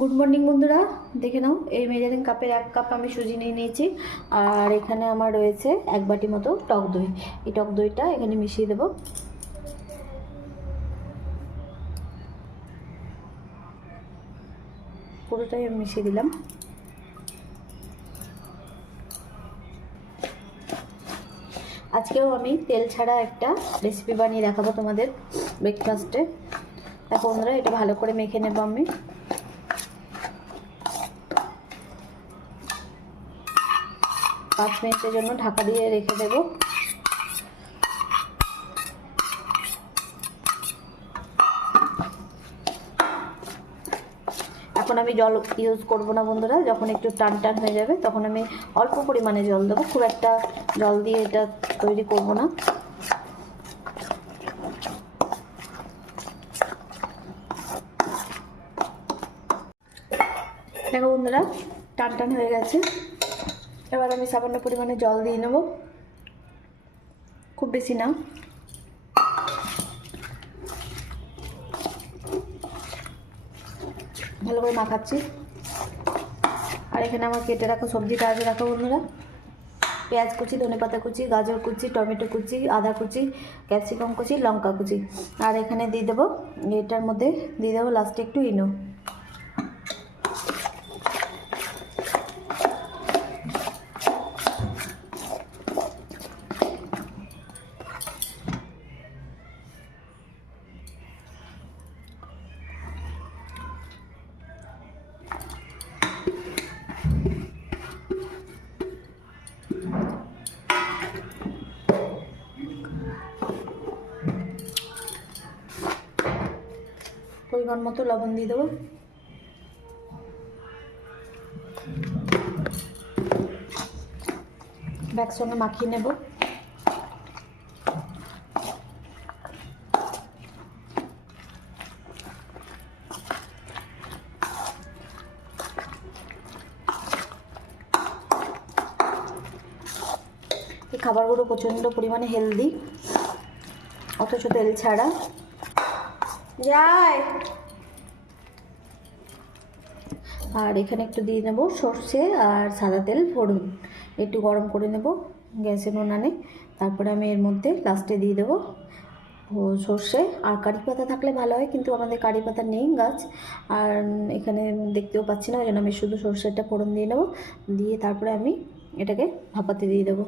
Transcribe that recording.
Good morning বন্ধুরা, দেখে নাও এই মেজারিং কাপের 1 কাপ আমি সুজি নিয়ে নিয়েছি। আর এখানে আমার রয়েছে 1 বাটি মতো টক দই। এই টক দইটা এখানে মিশিয়ে দেব। পুরোটাই আমি মিশিয়ে দিলাম। আজকেও আমি তেল ছাড়া একটা রেসিপি বানিয়ে দেখাবো তোমাদের ব্রেকফাস্টে। দেখো বন্ধুরা, এটা ভালো করে মেখে নেব আমি। পাঁচ মিনিটের জন্য ঢাকা দিয়ে রেখে দেব। এখন আমি জল ইউজ করব না বন্ধুরা। যখন একটু টান টান হয়ে যাবে তখন আমি অল্প পরিমাণে জল দেবো। খুব একটা জল দিয়ে এটা তৈরি করব না। দেখো বন্ধুরা, টান টান হয়ে গেছে। এবার আমি সামান্য পরিমাণে জল দিয়ে নেব, খুব বেশি না। ভালো করে মাখাচ্ছি। আর এখানে আমার কেটে রাখা সবজিটা আছে। রাখো বন্ধুরা, পেঁয়াজ কুচি, ধনেপাতা কুচি, গাজর কুচি, টমেটো কুচি, আদা কুচি, ক্যাপসিকাম কুচি, লঙ্কা কুচি। আর এখানে দিয়ে দেবো, এটার মধ্যে দিয়ে দেবো লাস্টে একটু ইনো। পরিমাণ মতো লবণ দিয়ে দেবো। একসঙ্গে মাখিয়ে নেব। এই খাবারগুলো প্রচণ্ড পরিমাণে হেলদি, অথচ তেল ছাড়া। যায়। আর এখানে একটু দিয়ে নেব সর্ষে আর সাদা তেল ফোড়ন। একটু গরম করে নেব গ্যাসের উনানে। তারপরে আমি এর মধ্যে লাস্টে দিয়ে দেবো সর্ষে। আর কারি পাতা থাকলে ভালো হয়, কিন্তু আমাদের কারি পাতা নেই গাছ। আর এখানে দেখতেও পাচ্ছি না, ওই জন্য আমি শুধু সর্ষেটা ফোড়ন দিয়ে নেব। দিয়ে তারপরে আমি এটাকে ভাপাতে দিয়ে দেবো।